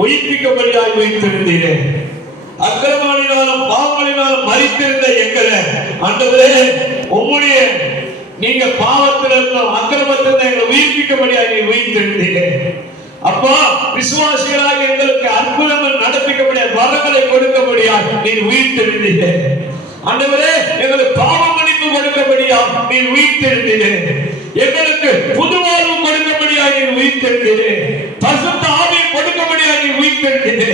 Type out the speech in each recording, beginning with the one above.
உயிர்ப்பிக்கும்படியாய் வைத்திருந்தீரே. அக்கிரமங்களினாலும் பாவங்களினாலும் மரித்திருந்த எங்களை ஆண்டவரே உம்முடைய நீங்க பாவத்தில் இருந்தோம் அக்கிரமத்தில் எங்களை உயிர்ப்பிக்கும்படியாய் நீ உயிர்த்தெழுந்தீரே. அப்பா விசுவாசிகளாக எங்களுக்கு அற்புதங்கள் நடப்பிக்கப்படியா வரங்களை கொடுக்கபடியாய் நீர் உயிர்த்தெழுந்தீரே. ஆண்டவரே எங்களுக்கு பாவ மன்னிப்பு கொடுக்கபடியா நீர் உயிர்த்தெழுந்தீரே. எங்களுக்கு புது வாழ்வு கொடுக்கபடியா நீர் உயிர்த்தெழுந்தீரே. பரிசுத்த ஆவியை கொடுக்கபடியா நீர் உயிர்த்தெழுந்தீரே.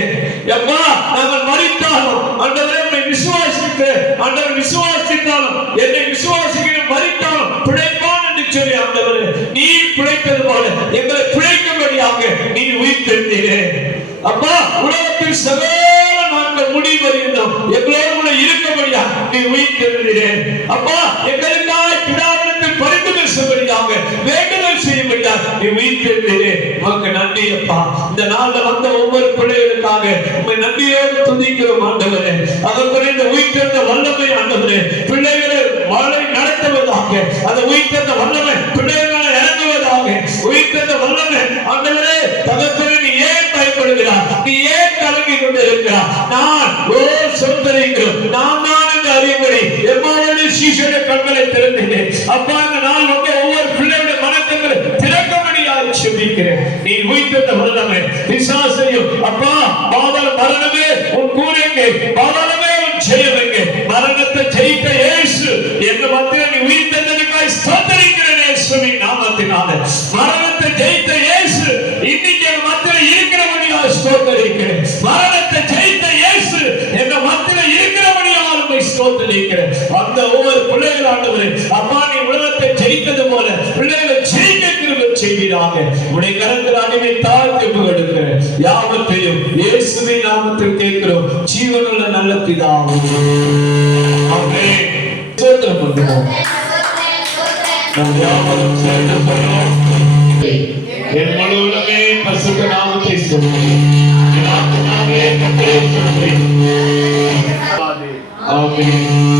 அப்பா நாங்கள் மரித்தாலும் ஆண்டவரே உம்மை விசுவாசித்து ஆண்டவர் விசுவாசித்தாலும் என்னை விசுவாசிக்கிற மரித்தாலும் பிழைப்பான் என்று சொல்லி ஆண்டவரே நீர் பிழைத்தது போல எங்களை பிழைக்கும்படியாக நீர் உயிர்த்தெழுந்தீரே. அப்பா உலகத்தில் சகல நாட்கள் முடிவறிந்தோம் எங்களோடு கூட இருக்கபடியா நீர் உயிர்த்தெழுந்தீரே. அப்பா எங்களுக்காக பிதாவிடத்தில் பரிந்து பேசும்படியாக வேண்டுதல் செய்யும்படியாக நீர் உயிர்த்தெழுந்தீரே. உமக்கு நன்றி அப்பா. இந்த நாளில் வந்த ஒவ்வொரு பிள்ளைகளுக்காக உம்மை நன்றியோடு துதிக்கிறோம் ஆண்டவரே. அதற்கு இந்த உயிர்த்தெழுந்த வல்லமை ஆண்டவரே பிள்ளைகளை வாழை நடத்துவதாக அந்த உயிர்த்தெழுந்த வல்லமை பிள்ளைகளை இறங்குவதாக உயிர்த்தெழுந்த வல்லமை ஆண்டவரே தகப்பனே நீ ஏன் பயப்படுகிறார்? நீ ஏன் கலங்கி கொண்டிருக்கிறார்? நான் சொல்கிறேன் நான் என்று அறியும்படி எம்மாவோடு சீஷருடைய கண்களை திறந்தேன். அப்பா இந்த நாள் வந்து ஒவ்வொரு பிள்ளையுடைய மனக்கண்களை திறக்கும்படியாக செபிக்கிறேன். நீ உயிர்த்தெழுந்த வல்லமை பிசாசையும் அப்பா பாதாள மரணமே உன் கூறெங்கே பாதாளமே உன் ஜெயமெங்கே மரணத்தை ஜெயித்த இயேசு என்ற மத்தியில் நீ உயிர்த்தெழுந்ததுக்காய் ஸ்தோத்திரிக்கிறேன் இயேசுவின் நாமத்தினாலே. மரணத்தை ஜெயித்த இயேசு இன்னைக்கு என் மத்தியில் இருக்கிறபடியாக ஸ்தோத்திரிக்கிறேன். மரணத்தை ஜெயித்த இயேசு என்ற மத்தியில் இருக்கிறபடியாக உம்மை ஸ்தோத்திரிக்கிறேன். அந்த ஒவ்வொரு பிள்ளைகள் ஆண்டவரே அப்பா நீ உலகத்தை ஜெயித்தது போல பிள்ளைகளை ஜெயிக்க கிருபை செய்வீராக. உடைய கரத்தில் அடிமை தாழ்த்தி ஒப்புக்கொடுக்கிறேன். யாவற்றையும் இயேசுவின் நாமத்தில் கேட்கிறோம் ஜீவனுள்ள நல்ல பிதாவே. ஆமென். ஸ்தோத்திரம் பண்ணுவோம். நாம் யாவரும் சேர்ந்து சொல்லுவோம். என் முழு உலகமே பரிசுத்த நாமத்தை சொல்லுவோம். ஆமென்.